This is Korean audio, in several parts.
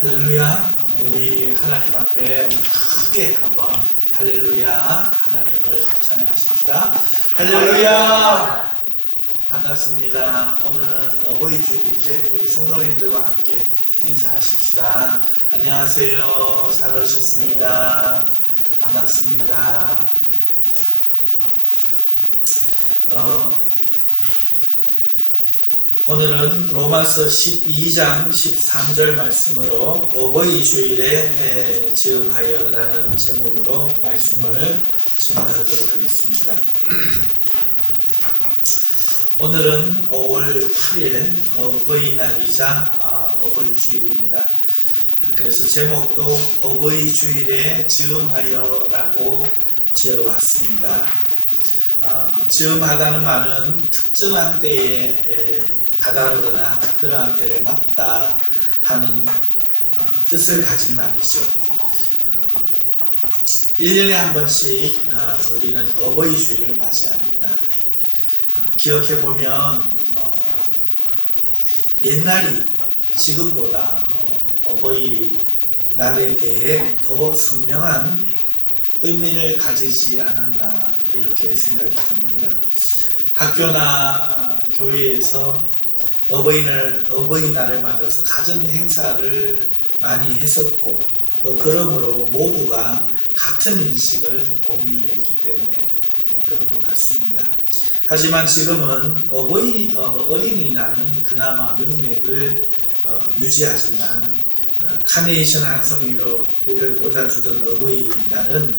할렐루야. 우리 하나님 앞에 크게 한번 할렐루야 하나님을 찬양하십시다. 할렐루야. 반갑습니다. 오늘은 어버이 주일인데 우리 성도님들과 함께 인사하십시다. 안녕하세요. 잘 오셨습니다. 반갑습니다. 오늘은 로마서 12장 13절 말씀으로 어버이 주일에 즈음하여라는 제목으로 말씀을 증거하도록 하겠습니다. 오늘은 5월 8일 어버이날이자 어버이 주일입니다. 그래서 제목도 어버이 주일에 즈음하여라고 지어봤습니다. 즈음하다는 말은 특정한 때에 다다르거나 그러한 때를 맞다 하는 뜻을 가진 말이죠. 1년에 한 번씩 우리는 어버이 주일을 맞이합니다. 기억해보면 옛날이 지금보다 어버이 날에 대해 더 선명한 의미를 가지지 않았나 이렇게 생각이 듭니다. 학교나 교회에서 어버이날을 맞아서 가정 행사를 많이 했었고 또 그러므로 모두가 같은 인식을 공유했기 때문에 그런 것 같습니다. 하지만 지금은 어린이날은 그나마 명맥을 유지하지만 카네이션 한 송이를 꽂아주던 어버이날은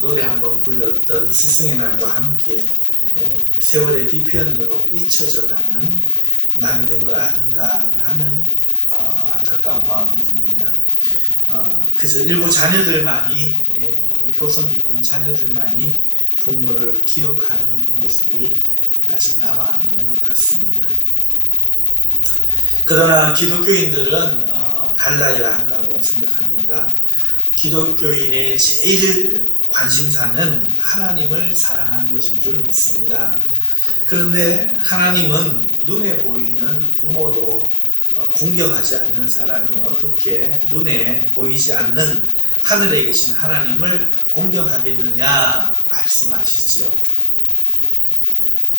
노래 한번 불렀던 스승의 날과 함께 세월의 뒤편으로 잊혀져가는 날이 된 거 아닌가 하는 안타까운 마음이 듭니다. 그저 일부 자녀들만이 효성 깊은 자녀들만이 부모를 기억하는 모습이 아직 남아 있는 것 같습니다. 그러나 기독교인들은 달라야 한다고 생각합니다. 기독교인의 제일 관심사는 하나님을 사랑하는 것인 줄 믿습니다. 그런데 하나님은 눈에 보이는 부모도 공경하지 않는 사람이 어떻게 눈에 보이지 않는 하늘에 계신 하나님을 공경하겠느냐 말씀하시죠.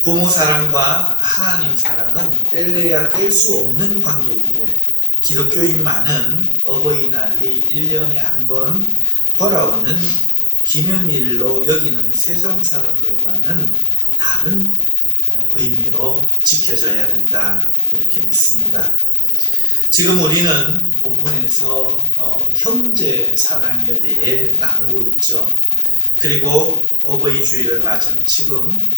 부모 사랑과 하나님 사랑은 뗄래야 뗄 수 없는 관계이기에 기독교인만은 어버이날이 1년에 한 번 돌아오는 기념일로 여기는 세상 사람들과는 다른 의미로 지켜져야 된다 이렇게 믿습니다. 지금 우리는 본문에서 형제 사랑에 대해 나누고 있죠. 그리고 어버이 주일을 맞은 지금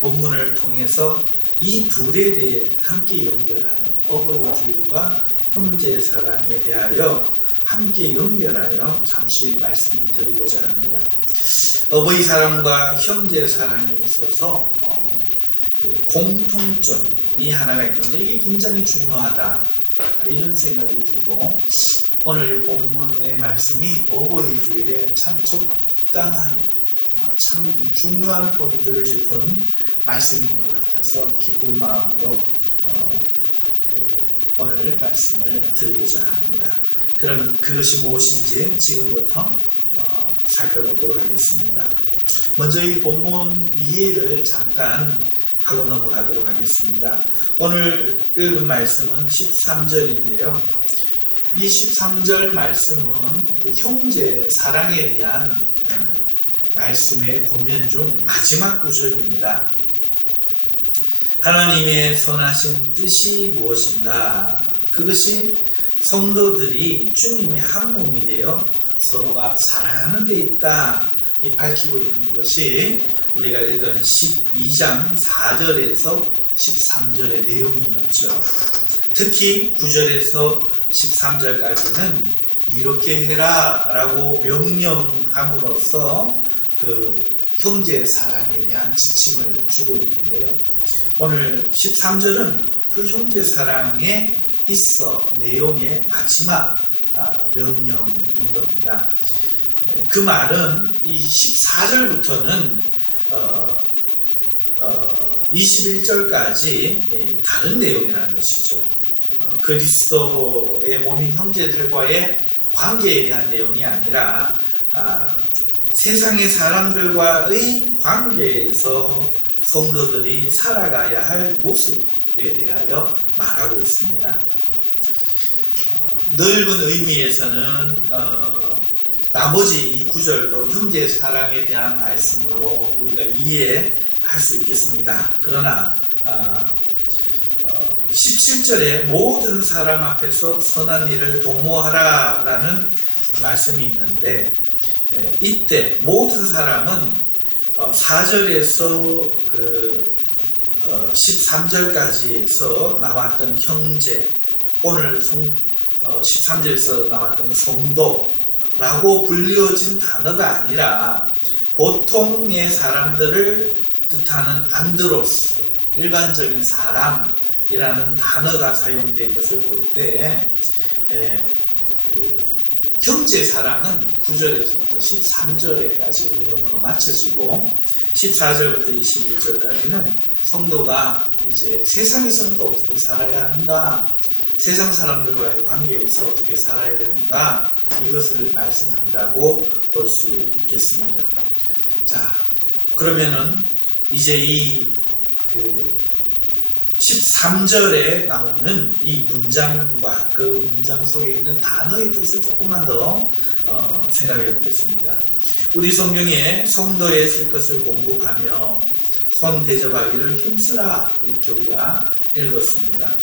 본문을 통해서 이 둘에 대해 함께 연결하여 어버이 주일과 형제 사랑에 대하여 함께 연결하여 잠시 말씀을 드리고자 합니다. 어버이 사랑과 형제 사랑에 있어서 공통점이 하나가 있는데 이게 굉장히 중요하다 이런 생각이 들고 오늘 이 본문의 말씀이 어버이 주일에 참 적당한 참 중요한 포인트를 짚은 말씀인 것 같아서 기쁜 마음으로 오늘 말씀을 드리고자 합니다. 그럼 그것이 무엇인지 지금부터 살펴보도록 하겠습니다. 먼저 이 본문 이해를 잠깐 하고 넘어가도록 하겠습니다. 오늘 읽은 말씀은 13절인데요. 이 13절 말씀은 그 형제 사랑에 대한 말씀의 권면 중 마지막 구절입니다. 하나님의 선하신 뜻이 무엇인가? 그것이 성도들이 주님의 한 몸이 되어 서로가 사랑하는 데 있다. 밝히고 있는 것이 우리가 읽은 12장 4절에서 13절의 내용이었죠. 특히 9절에서 13절까지는 이렇게 해라 라고 명령함으로써 그 형제 사랑에 대한 지침을 주고 있는데요. 오늘 13절은 그 형제 사랑에 있어 내용의 마지막 명령인 겁니다. 그 말은 이 14절부터는 21절까지 다른 내용이라는 것이죠. 그리스도의 몸인 형제들과의 관계에 대한 내용이 아니라 세상의 사람들과의 관계에서 성도들이 살아가야 할 모습에 대하여 말하고 있습니다. 넓은 의미에서는 나머지 이 구절도 형제 사랑에 대한 말씀으로 우리가 이해할 수 있겠습니다. 그러나 17절에 모든 사람 앞에서 선한 일을 도모하라 라는 말씀이 있는데, 이때 모든 사람은 4절에서 13절까지에서 나왔던 형제, 오늘 13절에서 나왔던 성도라고 불려진 단어가 아니라 보통의 사람들을 뜻하는 안드로스, 일반적인 사람이라는 단어가 사용된 것을 볼 때 형제 사랑은 9절에서부터 13절에까지 내용으로 맞춰지고 14절부터 21절까지는 성도가 이제 세상에서는 또 어떻게 살아야 하는가, 세상 사람들과의 관계에서 어떻게 살아야 되는가, 이것을 말씀한다고 볼 수 있겠습니다. 자, 그러면은 이제 이 13절에 나오는 이 문장과 그 문장 속에 있는 단어의 뜻을 조금만 더 생각해 보겠습니다. 우리 성경에 성도에 쓸 것을 공급하며 손 대접하기를 힘쓰라, 이렇게 우리가 읽었습니다.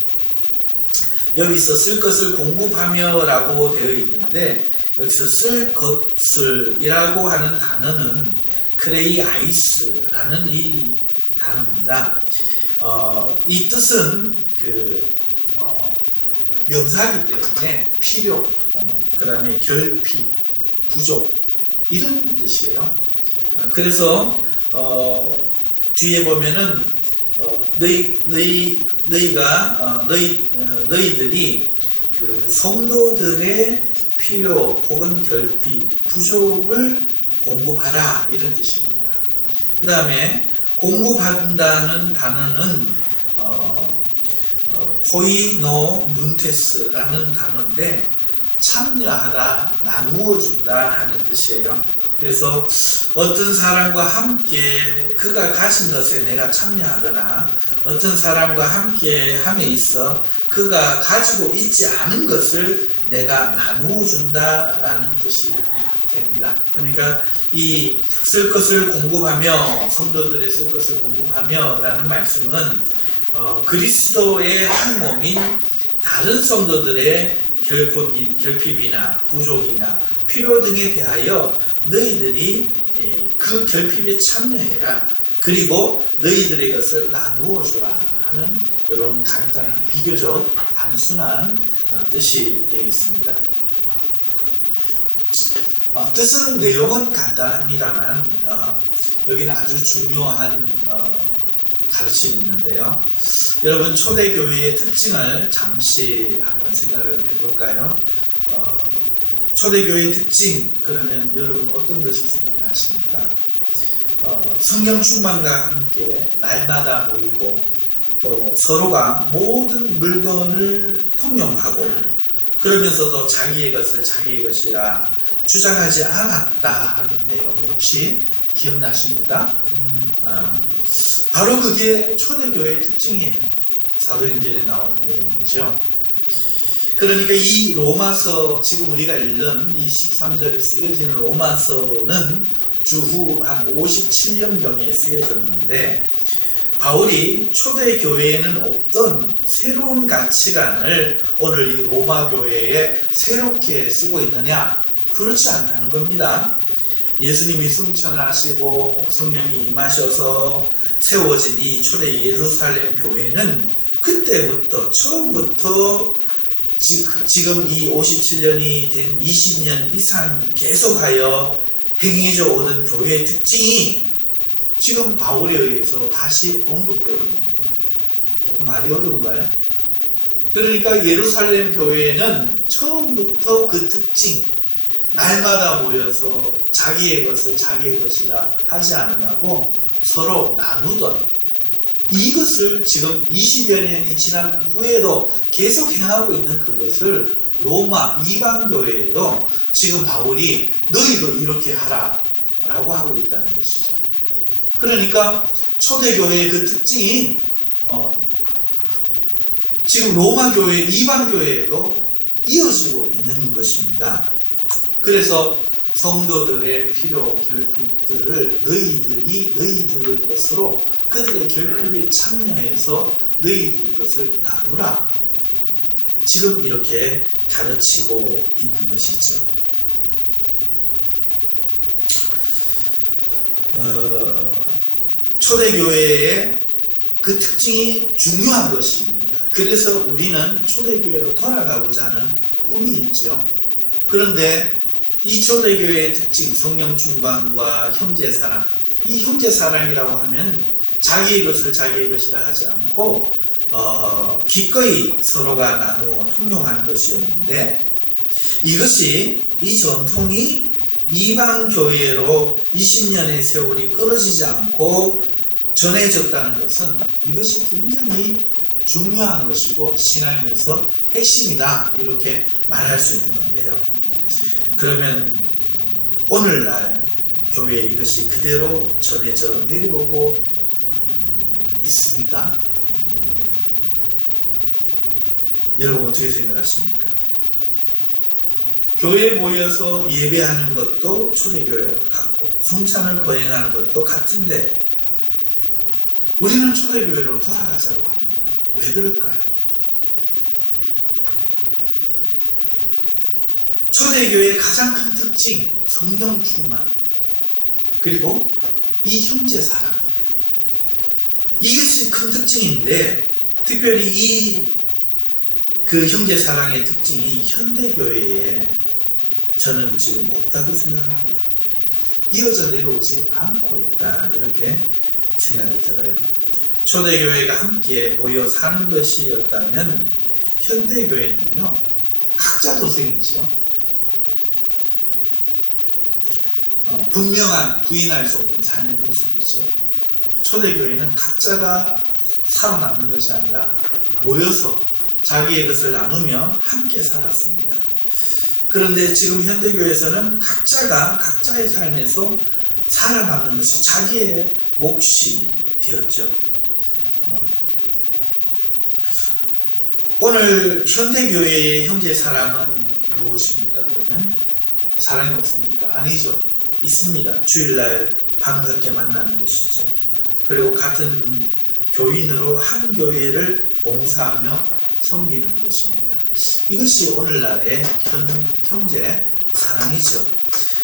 여기서 쓸 것을 공급하며 라고 되어 있는데, 여기서 쓸 것을이라고 하는 단어는 크레이 아이스라는 이 단어입니다. 이 뜻은 명사이기 때문에 필요, 그 다음에 결핍, 부족, 이런 뜻이에요. 그래서 뒤에 보면은 너희들이 그 성도들의 필요 혹은 결핍, 부족을 공급하라, 이런 뜻입니다. 그 다음에 공급한다는 단어는 코이노 눈테스라는 단어인데, 참여하다, 나누어 준다 하는 뜻이에요. 그래서 어떤 사람과 함께 그가 가진 것에 내가 참여하거나, 어떤 사람과 함께 함에 있어 그가 가지고 있지 않은 것을 내가 나누어 준다라는 뜻이 됩니다. 그러니까 이 쓸 것을 공급하며, 성도들의 쓸 것을 공급하며 라는 말씀은 그리스도의 한 몸인 다른 성도들의 결핍이나 부족이나 필요 등에 대하여 너희들이 그 결핍에 참여해라, 그리고 너희들의 것을 나누어 주라 하는 이런 간단한, 비교적 단순한 뜻이 되겠습니다. 뜻은, 내용은 간단합니다만 여기는 아주 중요한 가르침이 있는데요. 여러분, 초대교회의 특징을 잠시 한번 생각을 해볼까요? 초대교회의 특징, 그러면 여러분 어떤 것이 생각나십니까? 성령 충만과 함께 날마다 모이고, 또 서로가 모든 물건을 통용하고, 그러면서도 자기의 것을 자기의 것이라 주장하지 않았다 하는 내용이 혹시 기억나십니까? 바로 그게 초대교회의 특징이에요. 사도행전에 나오는 내용이죠. 그러니까 이 로마서, 지금 우리가 읽는 이 13절에 쓰여진 로마서는 주후 한 57년경에 쓰여졌는데, 바울이 초대교회에는 없던 새로운 가치관을 오늘 이 로마 교회에 새롭게 쓰고 있느냐? 그렇지 않다는 겁니다. 예수님이 승천하시고 성령이 임하셔서 세워진 이 초대 예루살렘 교회는 그때부터, 처음부터 지금 이 57년이 된 20년 이상 계속하여 행해져 오던 교회의 특징이 지금 바울에 의해서 다시 언급되고 있는 거예요. 조금 말이 어려운가요? 그러니까 예루살렘 교회는 처음부터 그 특징, 날마다 모여서 자기의 것을 자기의 것이라 하지 않으려고 서로 나누던, 이것을 지금 20여 년이 지난 후에도 계속 행하고 있는 그것을 로마 이방교회에도 지금 바울이 너희도 이렇게 하라 라고 하고 있다는 것이죠. 그러니까 초대교회의 그 특징이 지금 로마교회 이방교회에도 이어지고 있는 것입니다. 그래서 성도들의 필요 결핍들을 너희들의 것으로 그들의 결핍에 참여해서 너희들 것을 나누라. 지금 이렇게 가르치고 있는 것이죠. 초대교회의 그 특징이 중요한 것입니다. 그래서 우리는 초대교회로 돌아가고자 하는 꿈이 있죠. 그런데 이 초대교회의 특징, 성령 충만과 형제사랑, 이 형제사랑이라고 하면 자기의 것을 자기의 것이라 하지 않고 기꺼이 서로가 나누어 통용하는 것이었는데, 이것이 이 전통이 이방교회로 20년의 세월이 끊어지지 않고 전해졌다는 것은 이것이 굉장히 중요한 것이고 신앙에서 핵심이다, 이렇게 말할 수 있는 건데요. 그러면 오늘날 교회에 이것이 그대로 전해져 내려오고 있습니까? 여러분 어떻게 생각하십니까? 교회에 모여서 예배하는 것도 초대교회와 같고 성찬을 거행하는 것도 같은데 우리는 초대교회로 돌아가자고 합니다. 왜 그럴까요? 초대교회의 가장 큰 특징, 성령 충만, 그리고 이 형제사랑, 이것이 큰 특징인데, 특별히 이 그 형제사랑의 특징이 현대교회에 저는 지금 없다고 생각합니다. 이어져 내려오지 않고 있다, 이렇게 생각이 들어요. 초대교회가 함께 모여 사는 것이었다면 현대교회는요, 각자 도생이죠. 분명한, 부인할 수 없는 삶의 모습이죠. 초대교회는 각자가 살아남는 것이 아니라 모여서 자기의 것을 나누며 함께 살았습니다. 그런데 지금 현대교회에서는 각자가 각자의 삶에서 살아남는 것이 자기의 몫이 되었죠. 오늘 현대교회의 형제사랑은 무엇입니까? 그러면 사랑이 없습니까? 아니죠. 있습니다. 주일날 반갑게 만나는 것이죠. 그리고 같은 교인으로 한 교회를 봉사하며 섬기는 것입니다. 이것이 오늘날의 형제 사랑이죠.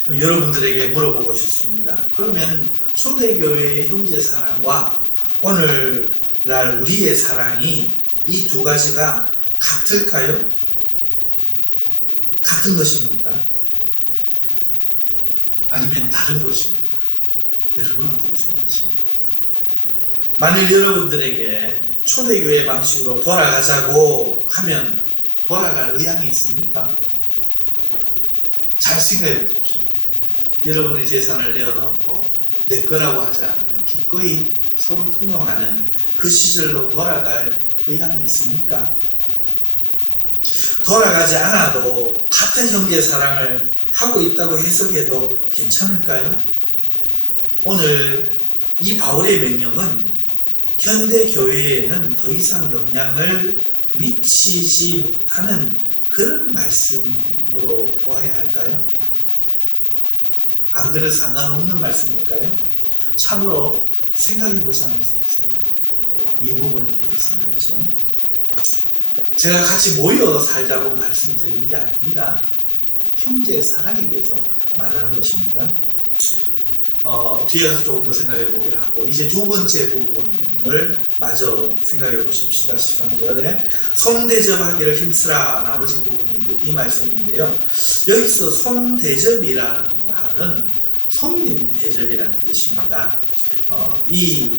여러분들에게 물어보고 싶습니다. 그러면 초대교회의 형제 사랑과 오늘날 우리의 사랑이 이 두 가지가 같을까요? 같은 것입니까? 아니면 다른 것입니까? 여러분은 어떻게 생각하십니까? 만일 여러분들에게 초대교회 방식으로 돌아가자고 하면 돌아갈 의향이 있습니까? 잘 생각해 보십시오. 여러분의 재산을 내어놓고 내 거라고 하지 않으면 기꺼이 서로 통용하는 그 시절로 돌아갈 의향이 있습니까? 돌아가지 않아도 같은 형제 사랑을 하고 있다고 해석해도 괜찮을까요? 오늘 이 바울의 명령은 현대 교회에는 더 이상 영향을 미치지 못하는 그런 말씀으로 보아야 할까요? 안 그래도 상관없는 말씀일까요? 참으로 생각해보지 않을 수 없어요. 이 부분에 대해서는 좀 제가 같이 모여 살자고 말씀드리는 게 아닙니다. 형제의 사랑에 대해서 말하는 것입니다. 뒤에 가서 조금 더 생각해 보기로 하고, 이제 두 번째 부분을 마저 생각해 보십시다. 13절에 손대접하기를 힘쓰라, 나머지 부분이 이 말씀인데요. 여기서 손대접이라는 말은 손님 대접이라는 뜻입니다. 이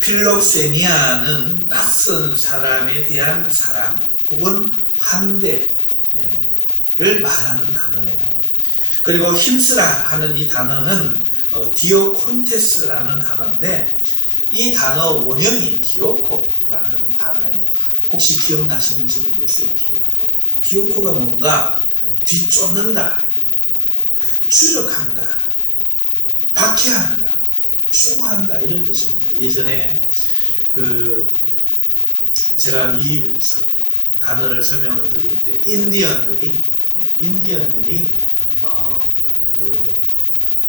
필록세니아는 낯선 사람에 대한 사랑 혹은 환대를 말하는 단어예요. 그리고 힘쓰라 하는 이 단어는 디오콘테스라는 단어인데, 이 단어 원형이 디오코라는 단어예요. 혹시 기억나시는지 모르겠어요. 디오코가 뭔가 뒤쫓는다, 추적한다, 박해한다, 추구한다 이런 뜻입니다. 예전에 제가 이 단어를 설명을 드릴 때 인디언들이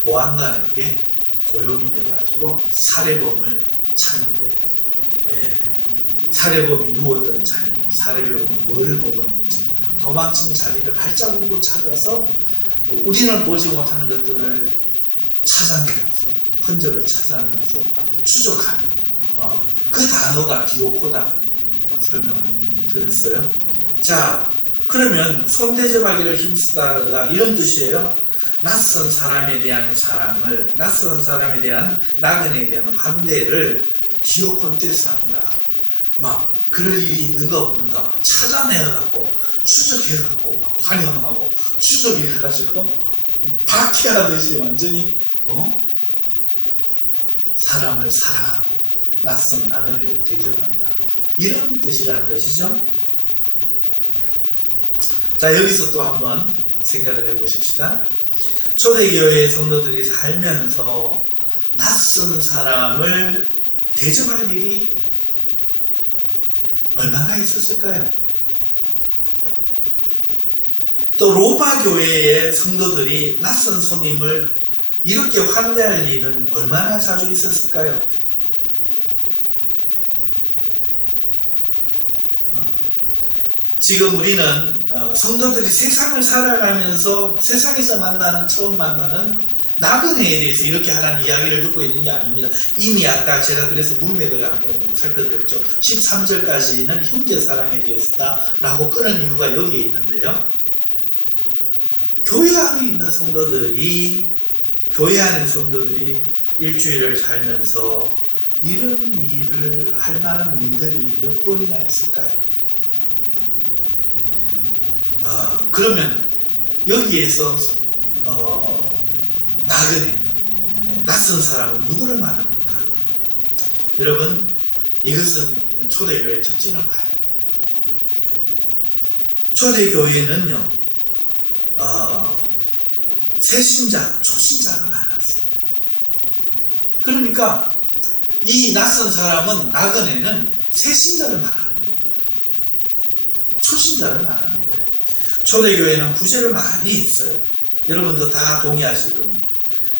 보안관에게 고용이 되어가지고 살해범을 찾는데, 살해범이 누웠던 자리, 살해범이 뭘 먹었는지, 도망친 자리를 발자국을 찾아서 우리는 보지 못하는 것들을 찾아내서, 흔적을 찾아내서 추적하는 그 단어가 디오코다 설명을 드렸어요. 자, 그러면 손대접하기를 힘쓰다가 이런 뜻이에요. 낯선 사람에 대한 사랑을, 낯선 사람에 대한 나그네에 대한 환대를 디오코는 떼서한다. 막 그럴 일이 있는가 없는가 막 찾아내갖고 추적해갖고 막 환영하고 추적해가지고 박해하듯이 완전히 사람을 사랑하고 낯선 나그네를 대접한다. 이런 뜻이라는 것이죠. 자, 여기서 또 한번 생각을 해보십시다. 초대교회 성도들이 살면서 낯선 사람을 대접할 일이 얼마나 있었을까요? 또 로마 교회의 성도들이 낯선 손님을 이렇게 환대할 일은 얼마나 자주 있었을까요? 지금 우리는 성도들이 세상을 살아가면서 세상에서 처음 만나는 나그네에 대해서 이렇게 하라는 이야기를 듣고 있는 게 아닙니다. 이미 아까 제가 그래서 문맥을 한번 살펴드렸죠. 13절까지는 형제사랑에 대해서다 라고 끊은 이유가 여기에 있는데요. 교회 안에 있는 성도들이 일주일을 살면서 이런 일을 할 만한 일들이 몇 번이나 있을까요? 그러면 여기에서 나그네, 낯선 사람은 누구를 말합니까? 여러분, 이것은 초대교회의 특징을 봐야 돼요. 초대교회는요, 새신자, 초신자가 많았어요. 그러니까 이 낯선 사람은, 나그네는 새신자를 말하는 겁니다. 초신자를 말하는 거예요. 초대교회는 구제를 많이 했어요. 여러분도 다 동의하실 겁니다.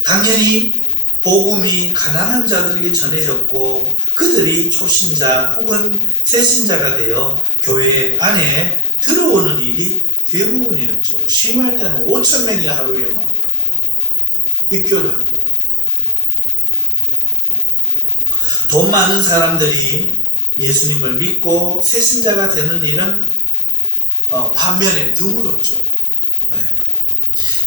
당연히 복음이 가난한 자들에게 전해졌고 그들이 초신자 혹은 새신자가 되어 교회 안에 들어오는 일이 대부분이었죠. 심할 때는 5,000명이 하루에 막 입교를 한 거예요. 돈 많은 사람들이 예수님을 믿고 새신자가 되는 일은 반면에 드물었죠.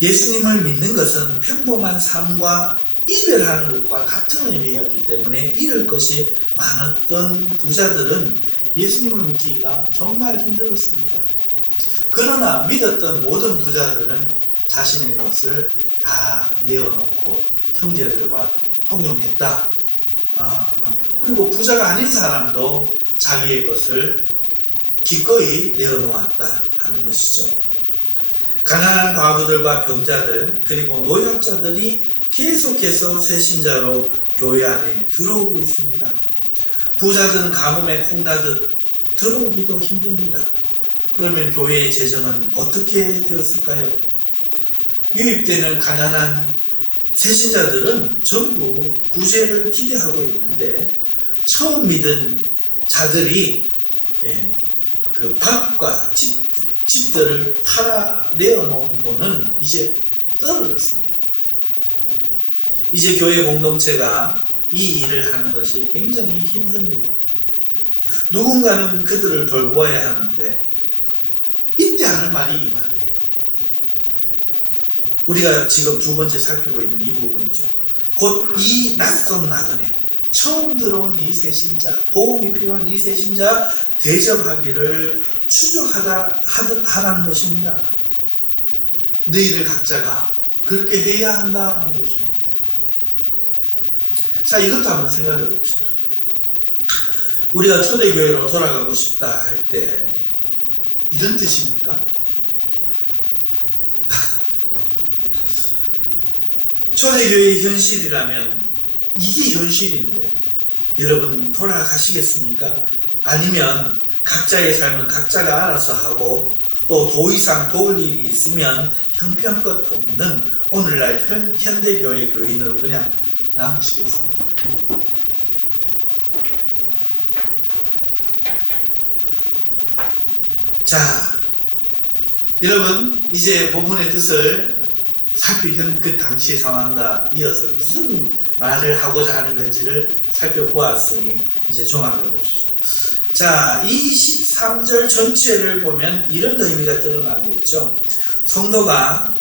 예수님을 믿는 것은 평범한 삶과 이별하는 것과 같은 의미였기 때문에 잃을 것이 많았던 부자들은 예수님을 믿기가 정말 힘들었습니다. 그러나 믿었던 모든 부자들은 자신의 것을 다 내어놓고 형제들과 통용했다. 그리고 부자가 아닌 사람도 자기의 것을 기꺼이 내어놓았다 하는 것이죠. 가난한 과부들과 병자들 그리고 노약자들이 계속해서 새신자로 교회 안에 들어오고 있습니다. 부자들은 가뭄에 콩나듯 들어오기도 힘듭니다. 그러면 교회의 재정은 어떻게 되었을까요? 유입되는 가난한 새신자들은 전부 구제를 기대하고 있는데 처음 믿은 자들이 그 밭과 집들을 팔아 내어놓은 돈은 이제 떨어졌습니다. 이제 교회 공동체가 이 일을 하는 것이 굉장히 힘듭니다. 누군가는 그들을 돌보아야 하는데 이때 하는 말이 이 말이에요. 우리가 지금 두 번째 살피고 있는 이 부분이죠. 곧 이 낯선 나그네, 처음 들어온 이 새신자, 도움이 필요한 이 새신자 대접하기를 추적하라는 것입니다. 너희들 각자가 그렇게 해야 한다 하는 것입니다. 자, 이것도 한번 생각해 봅시다. 우리가 초대교회로 돌아가고 싶다 할 때 이런 뜻입니까? 초대교회의 현실이라면 이게 현실인데 여러분 돌아가시겠습니까? 아니면 각자의 삶은 각자가 알아서 하고 또 더 이상 도울 일이 있으면 형편껏 돕는 오늘날 현대교회 교인으로 그냥 남으시겠습니다. 자, 여러분 이제 본문의 뜻을 살피던 그 당시 상황과 이어서 무슨 말을 하고자 하는 건지를 살펴보았으니 이제 종합해 봅시다. 자, 23절 전체를 보면 이런 의미가 드러나고 있죠. 성도가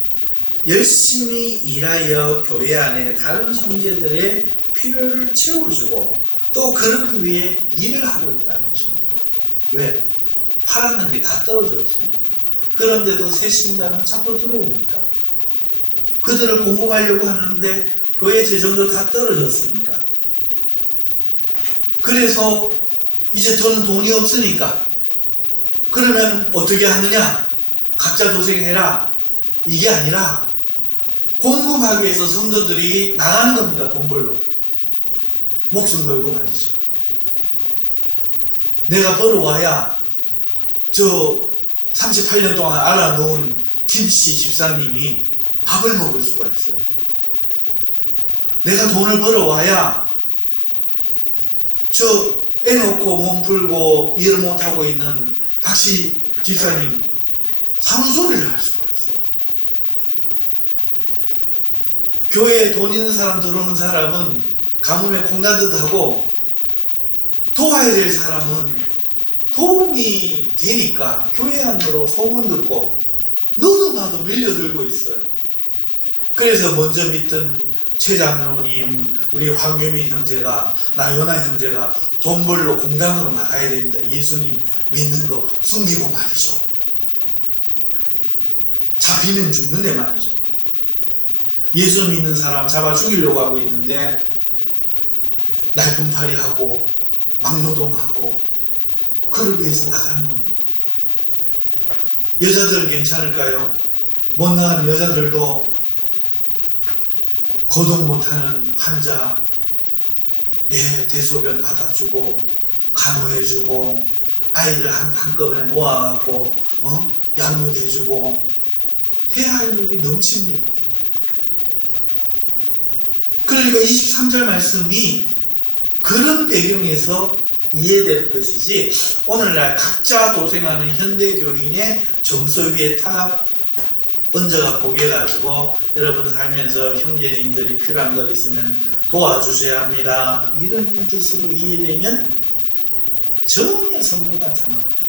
열심히 일하여 교회 안에 다른 형제들의 필요를 채워주고 또 그러기 위해 일을 하고 있다는 것입니다. 왜? 팔았는 게 다 떨어졌습니다. 그런데도 새 신자는 자꾸 들어오니까 그들을 공급하려고 하는데 교회 재정도 다 떨어졌으니까, 그래서 이제 더는 돈이 없으니까 그러면 어떻게 하느냐? 각자 도생해라, 이게 아니라 공급하기 위해서 성도들이 나가는 겁니다. 돈 벌러 목숨 걸고 말이죠. 내가 벌어와야 저 38년 동안 알아놓은 김씨 집사님이 밥을 먹을 수가 있어요. 내가 돈을 벌어와야 저 애 놓고 몸 풀고 일을 못하고 있는 박씨 집사님 사무소리를 할 수가 있어요. 교회에 돈 있는 사람 들어오는 사람은 가뭄에 콩나듯하고 도와야 될 사람은 도움이 되니까 교회 안으로 소문 듣고 너도 나도 밀려들고 있어요. 그래서 먼저 믿던 최 장로님, 우리 황규민 형제가, 나연아 형제가 돈 벌러 공단으로 나가야 됩니다. 예수님 믿는 거 숨기고 말이죠. 잡히면 죽는데 말이죠. 예수 믿는 사람 잡아 죽이려고 하고 있는데 날품팔이 하고 막노동하고 그러기 위해서 나가는 겁니다. 여자들은 괜찮을까요? 못 나가는 여자들도 거동 못하는 환자 대소변 받아주고 간호해주고 아이들 한꺼번에 모아갖고 양육해주고 해야 할 일이 넘칩니다. 그러니까 23절 말씀이 그런 배경에서 이해되는 것이지, 오늘날 각자 도생하는 현대교인의 정서 위에 탁 얹어가 보게가지고 여러분 살면서 형제님들이 필요한 것 있으면 도와주셔야 합니다, 이런 뜻으로 이해되면 전혀 성경과 상관없습니다.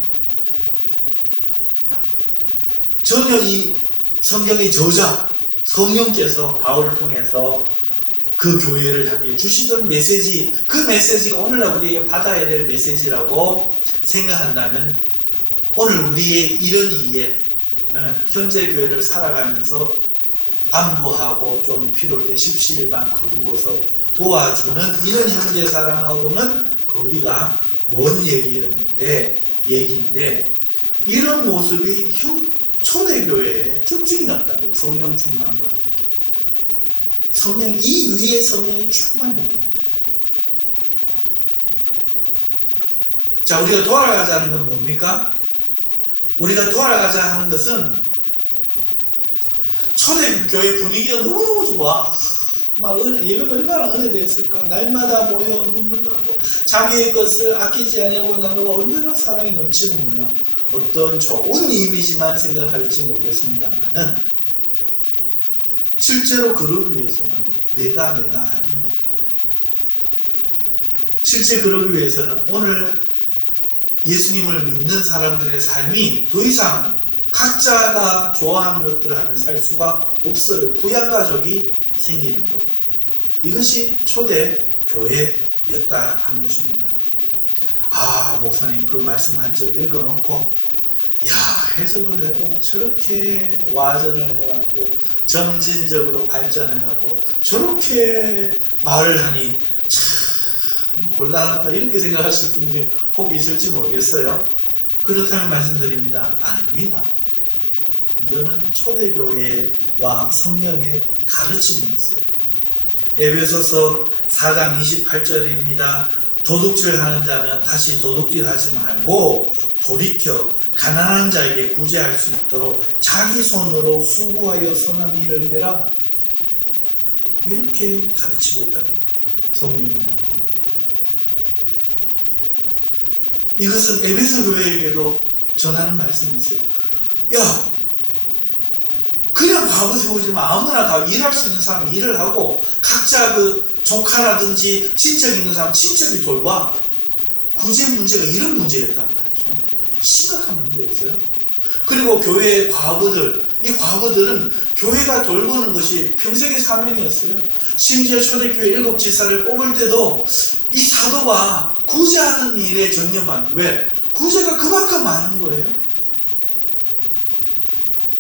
전혀 이 성경의 저자 성령께서 바울을 통해서 그 교회를 향해 주시던 메시지, 그 메시지가 오늘날 우리에게 받아야 될 메시지라고 생각한다면 오늘 우리의 이런 이해, 현재 교회를 살아가면서 안부하고 좀 필요할 때 십시일반 거두어서 도와주는 이런 형제 사랑하고는 거리가 먼 얘기인데 이런 모습이 초대교회의 특징이었다고요. 성령 충만과 함께. 이 위에 성령이 충만해요. 자, 우리가 돌아가자는 건 뭡니까? 우리가 돌아가자 하는 것은 초대교회 분위기가 너무너무 좋아. 막 예배가 얼마나 은혜되었을까. 날마다 모여 눈물 나고 자기의 것을 아끼지 아니하고 나누고 얼마나 사랑이 넘치는 몰라. 어떤 좋은 이미지만 생각할지 모르겠습니다만은 실제로 그러기 위해서는 내가 아닙니다. 실제 그러기 위해서는 오늘 예수님을 믿는 사람들의 삶이 더 이상 각자가 좋아하는 것들을 하며 살 수가 없어요. 부양가족이 생기는 것. 이것이 초대 교회였다 하는 것입니다. 목사님 그 말씀 한 절 읽어놓고 해석을 해도 저렇게 와전을 해갖고 점진적으로 발전해갖고 저렇게 말을 하니 참 참 곤란하다 이렇게 생각하실 분들이 혹 있을지 모르겠어요. 그렇다면 말씀드립니다. 아닙니다. 이거는 초대교회와 성경의 가르침이었어요. 에베소서 4장 28절입니다. 도둑질하는 자는 다시 도둑질하지 말고 돌이켜 가난한 자에게 구제할 수 있도록 자기 손으로 수고하여 선한 일을 해라. 이렇게 가르치고 있다는 거예요. 성령님은. 이것은 에베소 교회에게도 전하는 말씀이었어요. 야, 그냥 과부 세우지 마. 아무나 일할 수 있는 사람이 일을 하고 각자 그 조카라든지 친척 있는 사람 친척이 돌봐. 구제 문제가 이런 문제였단 말이죠. 심각한 문제였어요. 그리고 교회의 과부들, 이 과부들은 교회가 돌보는 것이 평생의 사명이었어요. 심지어 초대교회 7 지사를 뽑을 때도 이 사도가 구제하는 일에 전념한, 왜? 구제가 그만큼 많은 거예요.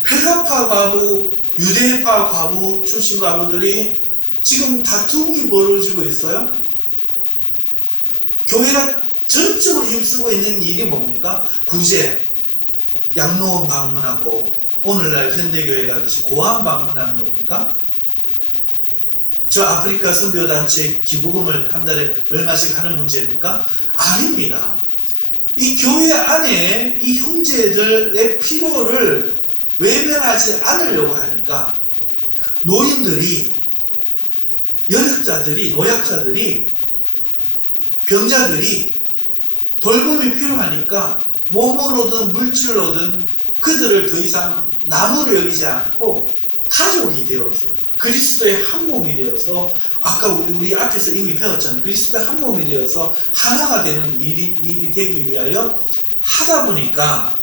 헬라파 과부, 유대파 과부 출신 과부들이 지금 다툼이 벌어지고 있어요. 교회가 전적으로 힘쓰고 있는 일이 뭡니까? 구제, 양로원 방문하고 오늘날 현대교회 가듯이 고아원 방문하는 겁니까? 저 아프리카 선교단체 기부금을 한 달에 얼마씩 하는 문제입니까? 아닙니다. 이 교회 안에 이 형제들의 필요를 외면하지 않으려고 하니까 노인들이, 연약자들이, 노약자들이, 병자들이 돌봄이 필요하니까 몸으로든 물질로든 그들을 더 이상 남으로 여기지 않고 가족이 되어서 그리스도의 한 몸이 되어서, 아까 우리 앞에서 이미 배웠잖아요. 그리스도의 한 몸이 되어서 하나가 되는 일이 되기 위하여 하다 보니까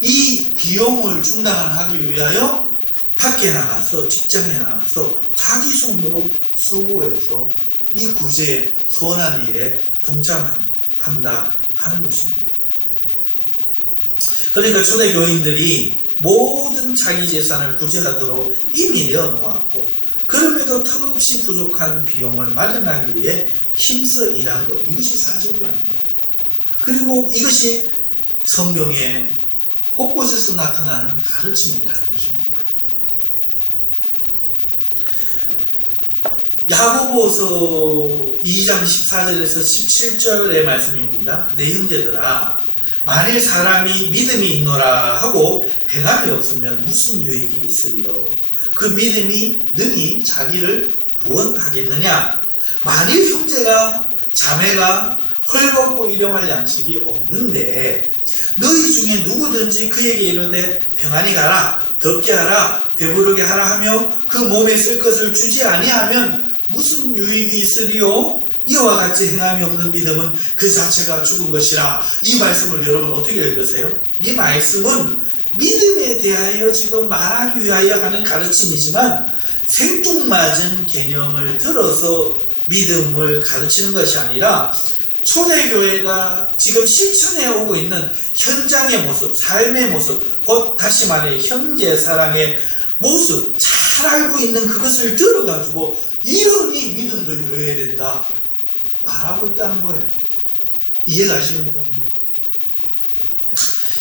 이 비용을 충당하기 위하여 밖에 나가서, 직장에 나가서 자기 손으로 수고해서 이 구제의 선한 일에 동참한다 하는 것입니다. 그러니까 초대교인들이 모든 자기 재산을 구제하도록 이미 내어놓았고, 그럼에도 턱없이 부족한 비용을 마련하기 위해 힘써 일한 것, 이것이 사실이라는 거예요. 그리고 이것이 성경의 곳곳에서 나타나는 가르침이라는 것입니다. 야고보서 2장 14절에서 17절의 말씀입니다. 내 형제들아, 만일 사람이 믿음이 있노라 하고 행함이 없으면 무슨 유익이 있으리요? 그 믿음이 능히 자기를 구원하겠느냐? 만일 형제가 자매가 헐벗고 일용할 양식이 없는데 너희 중에 누구든지 그에게 이르되 평안히 가라, 덥게 하라, 배부르게 하라 하며 그 몸에 쓸 것을 주지 아니하면 무슨 유익이 있으리요? 이와 같이 행함이 없는 믿음은 그 자체가 죽은 것이라. 이 말씀을 여러분 어떻게 읽으세요? 이 말씀은 믿음에 대하여 지금 말하기 위하여 하는 가르침이지만 생뚱맞은 개념을 들어서 믿음을 가르치는 것이 아니라 초대교회가 지금 실천해 오고 있는 현장의 모습, 삶의 모습, 곧 다시 말해 현재 사랑의 모습, 잘 알고 있는 그것을 들어가지고 이러니 믿음도 이루어야 된다 말하고 있다는 거예요. 이해가십니까?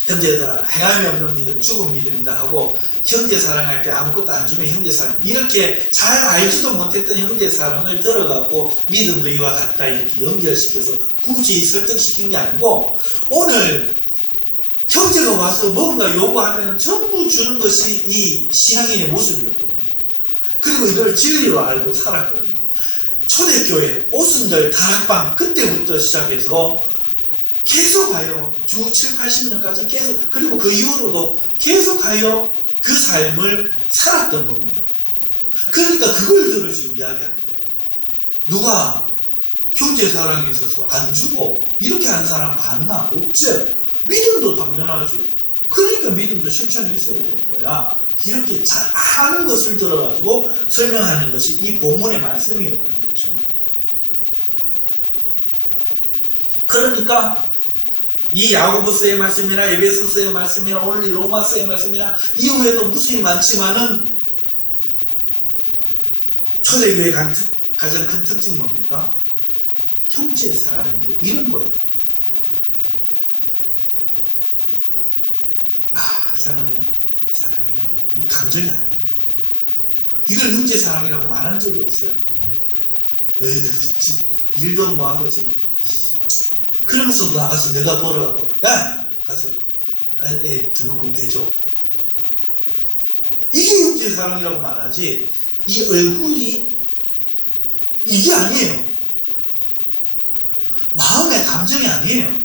형제들아, 행함이 없는 믿음 죽은 믿음이다 하고 형제 사랑할 때 아무것도 안 주면 형제 사랑, 이렇게 잘 알지도 못했던 형제 사랑을 들어가고 믿음도 이와 같다 이렇게 연결시켜서 굳이 설득시킨 게 아니고, 오늘 형제가 와서 뭔가 요구하면 전부 주는 것이 이 신앙인의 모습이었거든요. 그리고 이걸 진리로 알고 살았거든요. 초대교회, 오순절, 다락방 그때부터 시작해서 계속하여 주 7, 80년까지 계속, 그리고 그 이후로도 계속하여 그 삶을 살았던 겁니다. 그러니까 그걸 들을 지금 이야기하는 거예요. 누가 형제 사랑에 있어서 안 주고 이렇게 하는 사람 봤나? 없지. 믿음도 당연하지. 그러니까 믿음도 실천이 있어야 되는 거야. 이렇게 잘 아는 것을 들어가지고 설명하는 것이 이 본문의 말씀이었다는 거죠. 그러니까 이 야고보서의 말씀이나 에베소서의 말씀이나 오늘 이 로마서의 말씀이나 이후에도 무수히 많지만은 초대교회 가장 큰 특징 뭡니까? 형제 사랑인데 이런 거예요. 아, 사랑해요. 사랑해요. 이 감정이 아니에요. 이걸 형제 사랑이라고 말한 적이 없어요. 에휴, 일도 뭐하고 그러면서 나가서 내가 벌어갖고 야! 가서 등록금 대줘. 이게 형제 사랑이라고 말하지 이 얼굴이 이게 아니에요. 마음의 감정이 아니에요.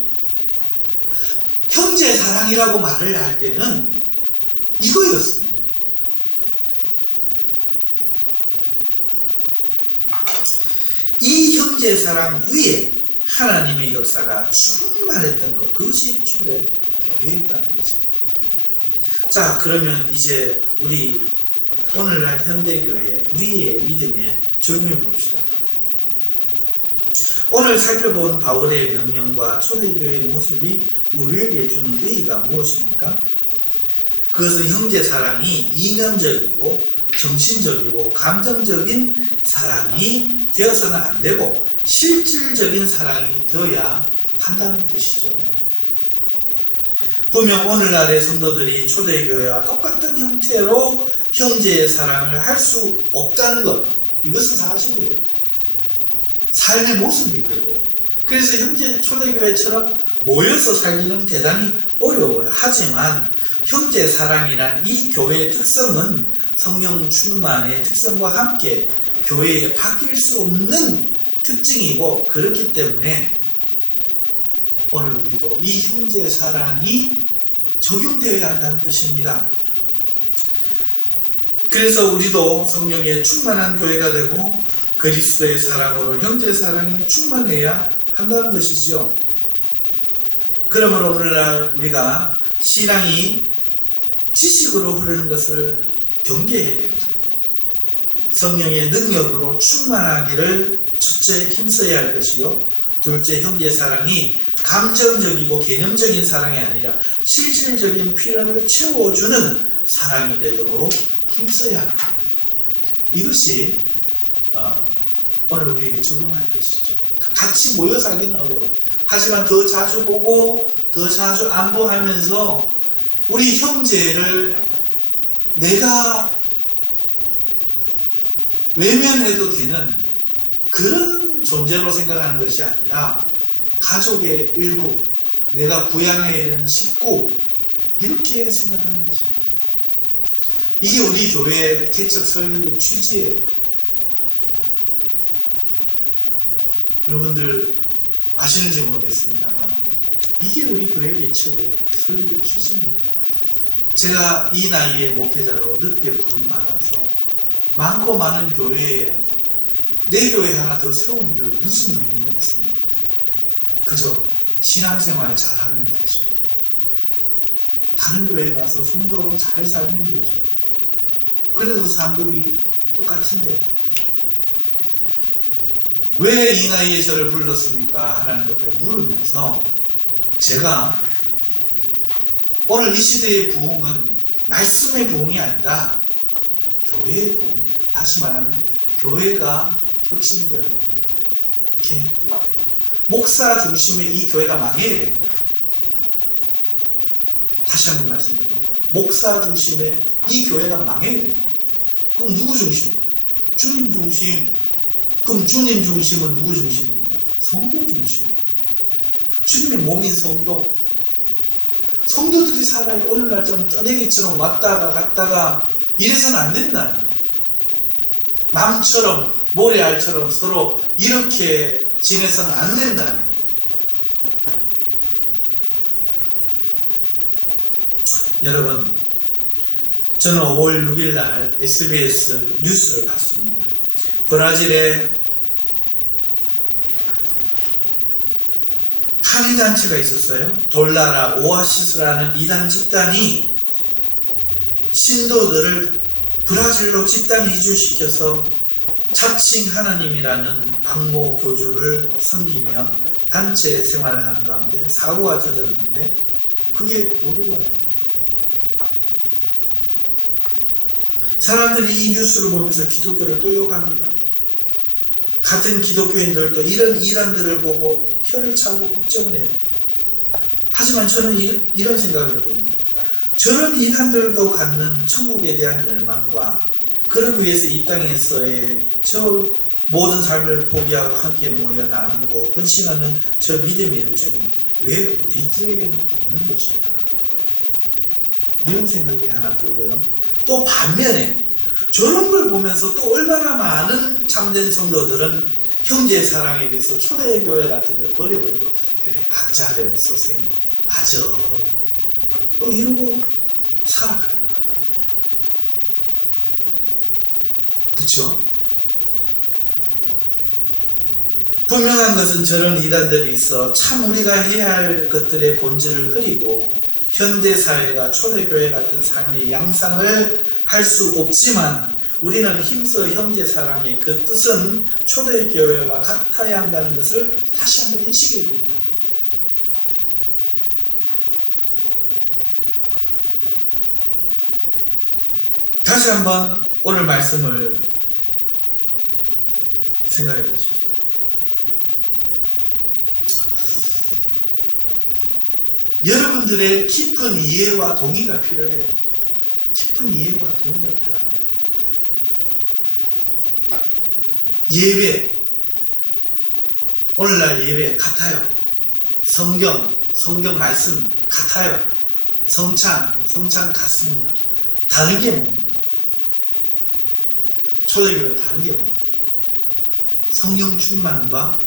형제 사랑이라고 말을 할 때는 이거였습니다. 이 형제 사랑 위에 하나님의 역사가 충만했던 것, 그것이 초대 교회였다는 거죠. 자, 그러면 이제 우리 오늘날 현대교회 우리의 믿음에 적용해 봅시다. 오늘 살펴본 바울의 명령과 초대교회의 모습이 우리에게 주는 의의가 무엇입니까? 그것은 형제 사랑이 이면적이고 정신적이고 감정적인 사랑이 되어서는 안 되고 실질적인 사랑이 되어야 한다는 뜻이죠. 분명 오늘날의 성도들이 초대교회와 똑같은 형태로 형제의 사랑을 할 수 없다는 것, 이것은 사실이에요. 삶의 모습이 그래요. 그래서 형제 초대교회처럼 모여서 살기는 대단히 어려워요. 하지만 형제 사랑이란 이 교회의 특성은 성령 충만의 특성과 함께 교회에 바뀔 수 없는 특징이고, 그렇기 때문에 오늘 우리도 이 형제 사랑이 적용되어야 한다는 뜻입니다. 그래서 우리도 성령의 충만한 교회가 되고 그리스도의 사랑으로 형제 사랑이 충만해야 한다는 것이죠. 그러므로 오늘날 우리가 신앙이 지식으로 흐르는 것을 경계해야 됩니다. 성령의 능력으로 충만하기를 첫째 힘써야 할 것이요, 둘째 형제 사랑이 감정적이고 개념적인 사랑이 아니라 실질적인 필요를 채워주는 사랑이 되도록 힘써야 합니다. 이것이 오늘 우리에게 적용할 것이죠. 같이 모여 살기는 어려워요. 하지만 더 자주 보고 더 자주 안보하면서 우리 형제를 내가 외면해도 되는 그런 존재로 생각하는 것이 아니라 가족의 일부, 내가 부양해야 되는 식구, 이렇게 생각하는 것입니다. 이게 우리 교회의 개척 설립의 취지예요. 여러분들 아시는지 모르겠습니다만 이게 우리 교회 개척의 설립의 취지입니다. 제가 이 나이에 목회자로 늦게 부름받아서 많고 많은 교회에 내 교회 하나 더 세우는데 무슨 의미가 있습니까? 그저 신앙생활 잘하면 되죠. 다른 교회 가서 성도로 잘 살면 되죠. 그래도 상급이 똑같은데 왜 이 나이에 저를 불렀습니까? 하나님 앞에 물으면서 제가 오늘 이 시대의 부흥은 말씀의 부흥이 아니라 교회의 부흥입니다. 다시 말하면 교회가 혁신되어야 됩니다. 개혁되어야. 목사 중심의 이 교회가 망해야 됩니다. 다시 한번 말씀드립니다. 목사 중심의 이 교회가 망해야 됩니다. 그럼 누구 중심입니까? 주님 중심. 그럼 주님 중심은 누구 중심입니까? 성도 중심. 주님의 몸인 성도. 성도들이 살아요. 오늘날 좀 떠내기처럼 왔다가 갔다가 이래서는 안 된다는 거예요. 남처럼 모래알처럼 서로 이렇게 지내서는 안 된다는 거예요. 여러분, 저는 5월 6일 날 SBS 뉴스를 봤습니다. 브라질에 한인단체가 있었어요. 돌나라 오아시스라는 이단 집단이 신도들을 브라질로 집단 이주시켜서 자칭 하나님이라는 박모 교주를 섬기며 단체 생활을 하는 가운데 사고가 터졌는데 그게 보도가 됩니다. 사람들이 이 뉴스를 보면서 기독교를 또 욕합니다. 같은 기독교인들도 이런 이단들을 보고 혀를 차고 걱정을 해요. 하지만 저는 이런 생각을 해봅니다. 저런 이단들도 갖는 천국에 대한 열망과 그러기 위해서 이 땅에서의 저 모든 삶을 포기하고 함께 모여 나누고 헌신하는 저 믿음의 열정이 왜 우리들에게는 없는 것일까? 이런 생각이 하나 들고요. 또 반면에 저런 걸 보면서 또 얼마나 많은 참된 성도들은 형제 사랑에 대해서 초대교회 같은 걸 버려버리고 그래 각자 되면서 생이 맞아 또 이러고 살아가는 거예요. 그렇죠? 분명한 것은 저런 이단들이 있어 참 우리가 해야 할 것들의 본질을 흐리고 현대사회가 초대교회 같은 삶의 양상을 할 수 없지만 우리는 힘써 형제사랑의 그 뜻은 초대교회와 같아야 한다는 것을 다시 한번 인식해야 된다. 다시 한번 오늘 말씀을 생각해 보십시오. 여러분들의 깊은 이해와 동의가 필요해요. 깊은 이해와 동의가 필요합니다. 예배, 오늘날 예배 같아요. 성경 말씀 같아요. 성찬 같습니다. 다른 게 뭡니까? 초대교회 다른 게 뭡니까? 성령 충만과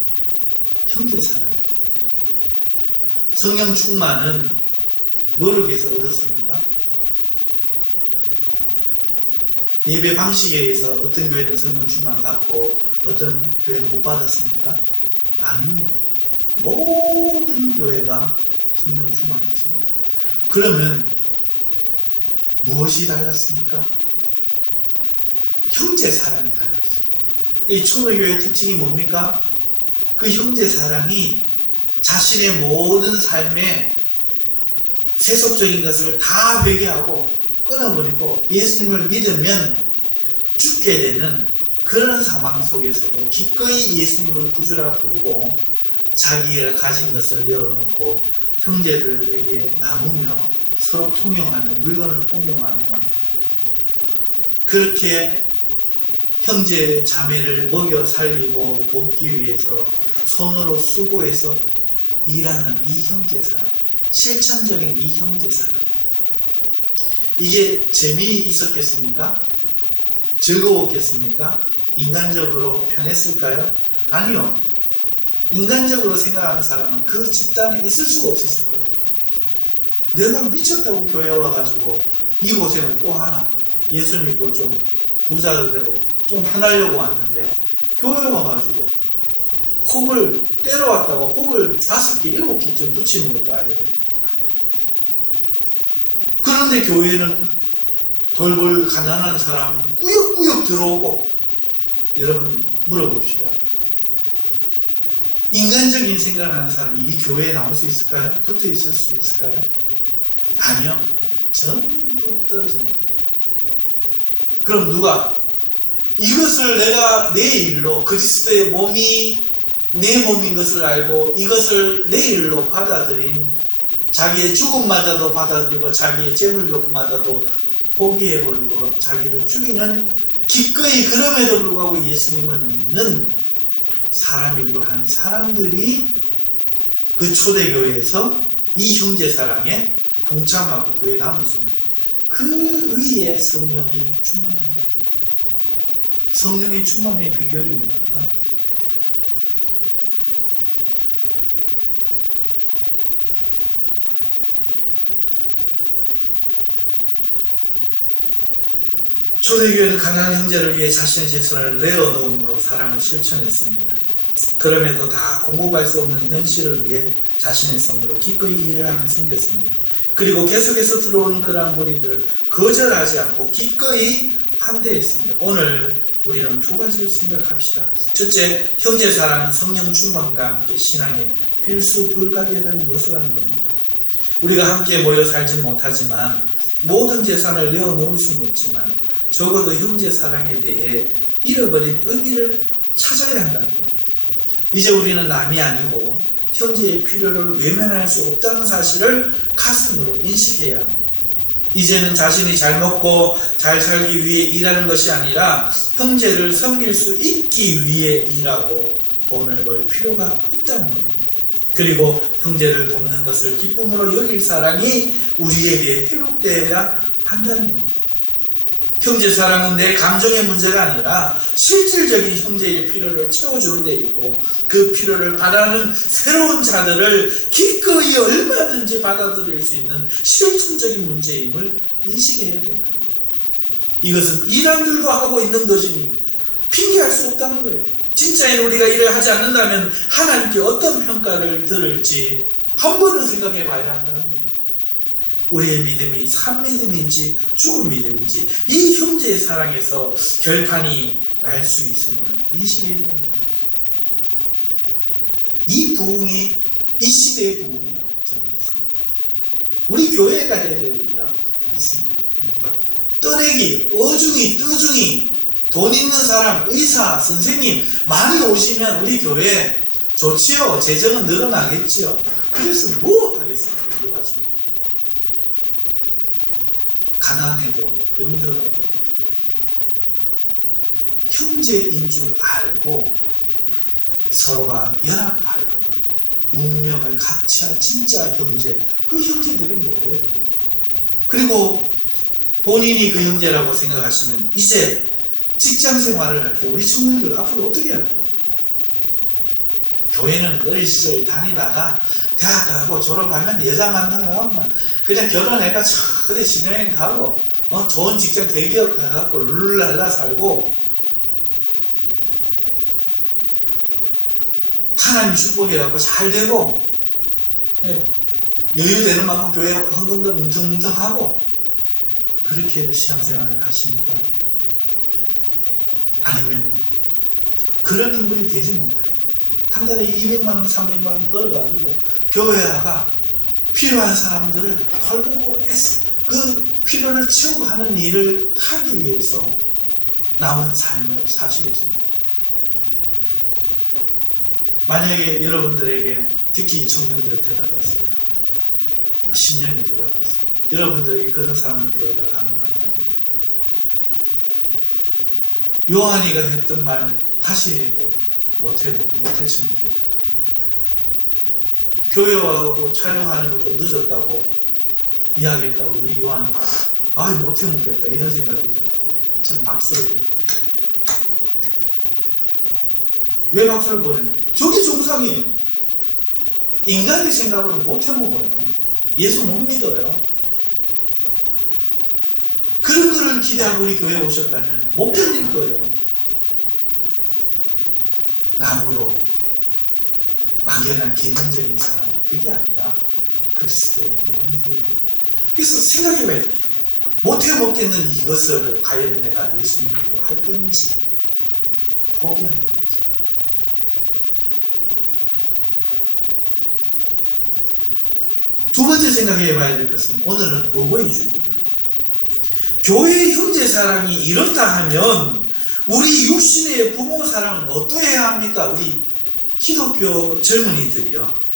형제사랑. 성령 충만은 노력에서 얻었습니까? 예배 방식에 의해서 어떤 교회는 성령 충만 받고 어떤 교회는 못 받았습니까? 아닙니다. 모든 교회가 성령 충만했습니다. 그러면 무엇이 달랐습니까? 형제 사랑이 달랐어요. 이 초대교회의 특징이 뭡니까? 그 형제 사랑이 자신의 모든 삶에 세속적인 것을 다 회개하고 끊어버리고 예수님을 믿으면 죽게 되는 그런 상황 속에서도 기꺼이 예수님을 구주라 부르고 자기가 가진 것을 내어놓고 형제들에게 나누며 서로 통용하며 물건을 통용하며 그렇게 형제 자매를 먹여 살리고 돕기 위해서 손으로 수고해서 일하는 이 형제사랑, 실천적인 이 형제사랑, 이게 재미있었겠습니까? 즐거웠겠습니까? 인간적으로 편했을까요? 아니요. 인간적으로 생각하는 사람은 그 집단에 있을 수가 없었을 거예요. 내가 미쳤다고 교회 와가지고 이 고생을 또 하나, 예수 믿고 좀 부자도 되고 좀 편하려고 왔는데 교회 와가지고 혹을 때려왔다가 혹을 5개, 7개쯤 붙이는 것도 아니고 그런데 교회는 돌볼 가난한 사람은 꾸역꾸역 들어오고 여러분 물어봅시다. 인간적인 생각을 하는 사람이 이 교회에 나올 수 있을까요? 붙어 있을 수 있을까요? 아니요. 전부 떨어져 나옵니다. 그럼 누가 이것을 내가 내 일로 그리스도의 몸이 내 몸인 것을 알고 이것을 내 일로 받아들인 자기의 죽음마저도 받아들이고 자기의 재물욕마저도 포기해버리고 자기를 죽이는 기꺼이 그럼에도 불구하고 예수님을 믿는 사람이기로 한 사람들이 그 초대교회에서 이 형제사랑에 동참하고 교회에 남을 수 있는 그 위에 성령이 충만한 거예요. 성령의 충만의 비결이 뭡니까? 초대교회는 가난한 형제를 위해 자신의 재산을 내어놓음으로 사랑을 실천했습니다. 그럼에도 다 공급할 수 없는 현실을 위해 자신의 성으로 기꺼이 일을 하는 성이었습니다. 그리고 계속해서 들어오는 그러한 무리들을 거절하지 않고 기꺼이 환대했습니다. 오늘 우리는 두 가지를 생각합시다. 첫째, 형제사랑은 성령 충만과 함께 신앙의 필수 불가결한 요소라는 겁니다. 우리가 함께 모여 살지 못하지만 모든 재산을 내어놓을 수는 없지만 적어도 형제사랑에 대해 잃어버린 의미를 찾아야 한다는 겁니다. 이제 우리는 남이 아니고 형제의 필요를 외면할 수 없다는 사실을 가슴으로 인식해야 합니다. 이제는 자신이 잘 먹고 잘 살기 위해 일하는 것이 아니라 형제를 섬길 수 있기 위해 일하고 돈을 벌 필요가 있다는 겁니다. 그리고 형제를 돕는 것을 기쁨으로 여길 사랑이 우리에게 회복되어야 한다는 겁니다. 형제 사랑은 내 감정의 문제가 아니라 실질적인 형제의 필요를 채워주는 데 있고, 그 필요를 바라는 새로운 자들을 기꺼이 얼마든지 받아들일 수 있는 실천적인 문제임을 인식해야 된다는 거예요. 이것은 이란들도 하고 있는 것이니 핑계할 수 없다는 거예요. 진짜인 우리가 일을 하지 않는다면 하나님께 어떤 평가를 들을지 한 번은 생각해 봐야 한다는 겁니다. 우리의 믿음이 산 믿음인지 죽은 믿음인지 이 형제의 사랑에서 결판이 날 수 있음을 인식해야 된다는 거죠. 이 부흥이 이 시대의 부흥이라고 저는 믿습니다. 우리 교회가 해야 될 일이라 믿습니다. 떠내기, 어중이, 뜨중이, 돈 있는 사람, 의사, 선생님 많이 오시면 우리 교회 좋지요. 재정은 늘어나겠지요. 그래서 뭐 하겠습니까? 이래가지고 가난해도 병들어도 형제인 줄 알고 서로가 연합하여 운명을 같이 할 진짜 형제, 그 형제들이 모여야 됩니다. 그리고 본인이 그 형제라고 생각하시면 이제 직장 생활을 할 때 우리 청년들 앞으로 어떻게 할 거예요? 교회는 어린 시절에 다니다가 대학 가고 졸업하면 여자 만나고 그냥 결혼해가 저리 신여행 가고 좋은 직장 대기업 가갖고 룰랄라 살고 하나님 축복해갖고 잘 되고 여유되는 만큼 교회 헌금도 뭉텅뭉텅하고 그렇게 신앙생활을 하십니까? 아니면 그런 인물이 되지 못하다. 한 달에 200만원, 300만원 벌어가지고 교회가 필요한 사람들을 돌보고 그 필요를 채우고 하는 일을 하기 위해서 남은 삶을 사시겠습니다. 만약에 여러분들에게 특히 청년들 대답하세요. 10년이 대답하세요. 여러분들에게 그런 사람을 교회가 강요한다면 요한이가 했던 말 다시 해야 돼요. 못해 참겠다. 교회 와고 촬영하는 거 좀 늦었다고 이야기했다고 우리 요한이 못해 먹겠다 이런 생각이 들었대요. 전 박수를 보내요. 왜 박수를 보내요? 저게 정상이에요. 인간의 생각으로 못해 먹어요. 예수 못 믿어요. 그런 거를 기대하고 우리 교회에 오셨다면 못 견딜 거예요. 남으로 막연한 개념적인 사람이 그게 아니라 그리스도의 몸이 되어야 됩니다. 그래서 생각해봐야 돼요. 못해 먹겠는 이것을 과연 내가 예수님 믿고 할 건지 포기할 건지. 두 번째 생각해봐야 될 것은 오늘은 어버이주일이라는 거예요. 교회의 형제 사랑이 이렇다 하면 우리 육신의 부모 사랑은 어떠해야 합니까? 우리 기독교 젊은이들이요.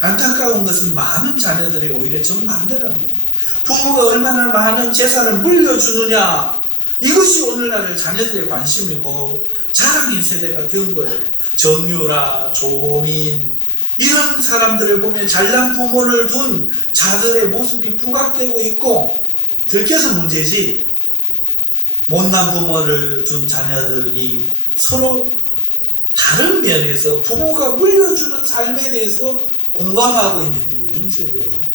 안타까운 것은 많은 자녀들이 오히려 정반대라는 겁니다. 부모가 얼마나 많은 재산을 물려주느냐, 이것이 오늘날 자녀들의 관심이고 자랑인 세대가 된 거예요. 정유라, 조민 이런 사람들을 보면 잘난 부모를 둔 자들의 모습이 부각되고 있고, 들켜서 문제지 못난 부모를 둔 자녀들이 서로 다른 면에서 부모가 물려주는 삶에 대해서 공감하고 있는 게 요즘 세대예요.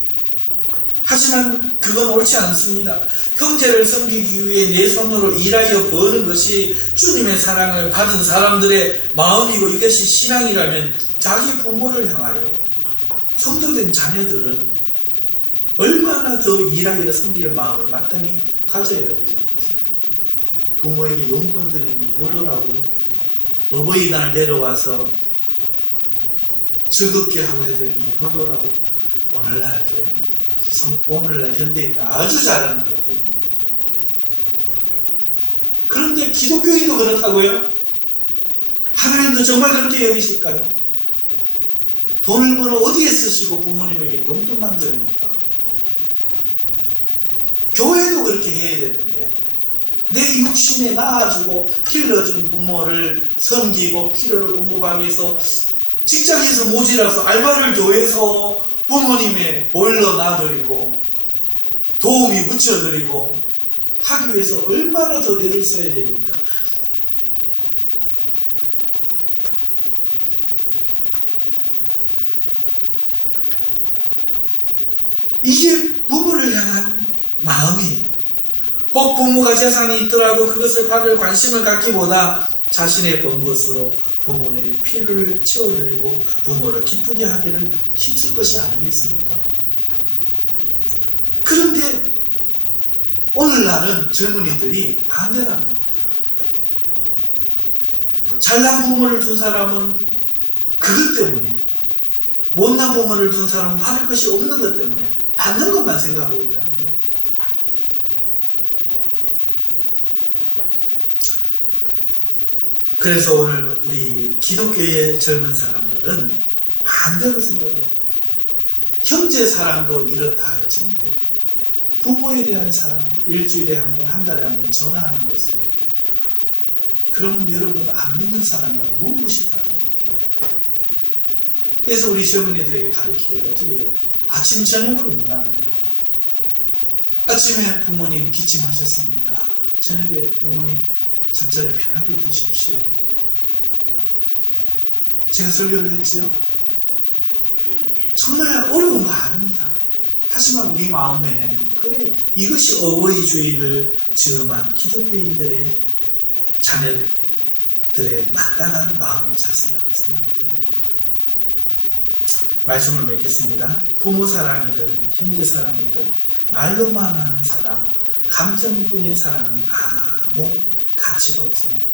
하지만 그건 옳지 않습니다. 형제를 섬기기 위해 내 손으로 일하여 버는 것이 주님의 사랑을 받은 사람들의 마음이고 이것이 신앙이라면 자기 부모를 향하여 성도된 자녀들은 얼마나 더 일하여 섬길 마음을 마땅히 가져야 되지 않겠습니까? 부모에게 용돈 드리는 게 효도라고요. 어버이날 내려와서 즐겁게 하고 해드리는 게 효도라고요. 오늘날 교회는 오늘날 현대인은 아주 잘하는 교회가 있는 거죠. 그런데 기독교인도 그렇다고요? 하나님도 정말 그렇게 여기실까요? 돈을 벌어 어디에 쓰시고 부모님에게 용돈만 드립니까? 교회도 그렇게 해야 되는데 내 육신에 낳아주고 길러준 부모를 섬기고 필요를 공급하기 위해서 직장에서 모자라서 알바를 더해서 부모님의 보일러 놔드리고 도우미 붙여드리고 하기 위해서 얼마나 더 애를 써야 됩니까? 이게 부모를 향한 마음이에요. 혹 부모가 재산이 있더라도 그것을 받을 관심을 갖기보다 자신의 번 것으로 부모의 필요를 채워드리고 부모를 기쁘게 하기를 힘쓸 것이 아니겠습니까? 그런데 오늘날은 젊은이들이 반대라는 거예요. 잘난 부모를 둔 사람은 그것 때문에, 못난 부모를 둔 사람은 받을 것이 없는 것 때문에 받는 것만 생각하고 있다는 거예요. 그래서 오늘 우리 기독교의 젊은 사람들은 반대로 생각해요. 형제 사랑도 이렇다 할지인데 부모에 대한 사랑 일주일에 한 번, 한 달에 한 번 전화하는 것을, 그러면 여러분 안 믿는 사람과 무엇이 다릅니까? 그래서 우리 젊은이들에게 가르치기를 어떻게 해요? 아침 저녁으로 문화하는 거예요. 아침에 부모님 기침하셨습니까? 저녁에 부모님 잠자리 편하게 드십시오. 제가 설교를 했지요? 정말 어려운 거 아닙니다. 하지만 우리 마음에, 그래, 이것이 어버이주의를 즈음한 기독교인들의 자녀들의 마땅한 마음의 자세라 생각합니다. 말씀을 맺겠습니다. 부모 사랑이든 형제 사랑이든 말로만 하는 사랑, 감정뿐인 사랑은 아무 가치가 없습니다.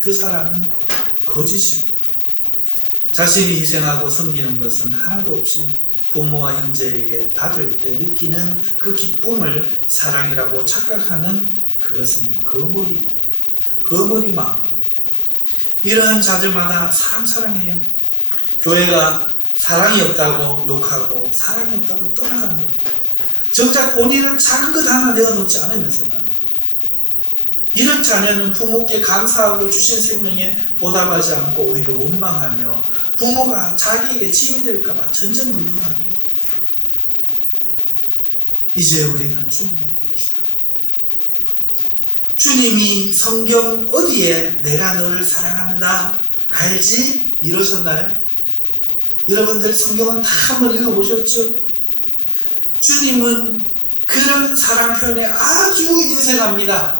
그 사랑은 거짓입니다. 자신이 희생하고 섬기는 것은 하나도 없이 부모와 형제에게 받을 때 느끼는 그 기쁨을 사랑이라고 착각하는 그것은 거머리 마음. 이러한 자들마다 사랑해요. 교회가 사랑이 없다고 욕하고 사랑이 없다고 떠나갑니다. 정작 본인은 작은 것 하나 내어놓지 않으면서 말이에요. 이런 자녀는 부모께 감사하고 주신 생명에 보답하지 않고 오히려 원망하며 부모가 자기에게 짐이 될까봐 전전긍긍합니다. 이제 우리는 주님을 봅시다. 주님이 성경 어디에 내가 너를 사랑한다 알지? 이러셨나요? 여러분들 성경은 다 한번 읽어보셨죠? 주님은 그런 사랑 표현에 아주 인색합니다.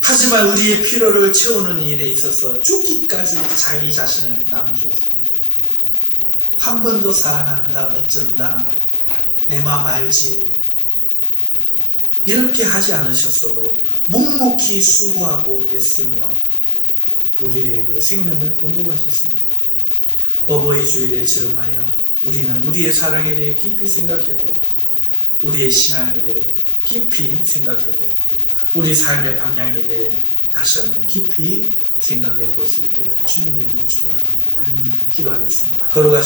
하지만 우리의 필요를 채우는 일에 있어서 죽기까지 자기 자신을 나누셨어요. 한 번도 사랑한다, 어쩐다, 내 맘 알지, 이렇게 하지 않으셨어도 묵묵히 수고하고 애쓰며 우리에게 생명을 공급하셨습니다. 어버이 주일에 즈음하여 우리는 우리의 사랑에 대해 깊이 생각해보고 우리의 신앙에 대해 깊이 생각해보고 우리 삶의 방향에 대해 다시 한번 깊이 생각해 볼 수 있기를 주님의 이름으로 축원합니다. 기도하겠습니다. 걸어가시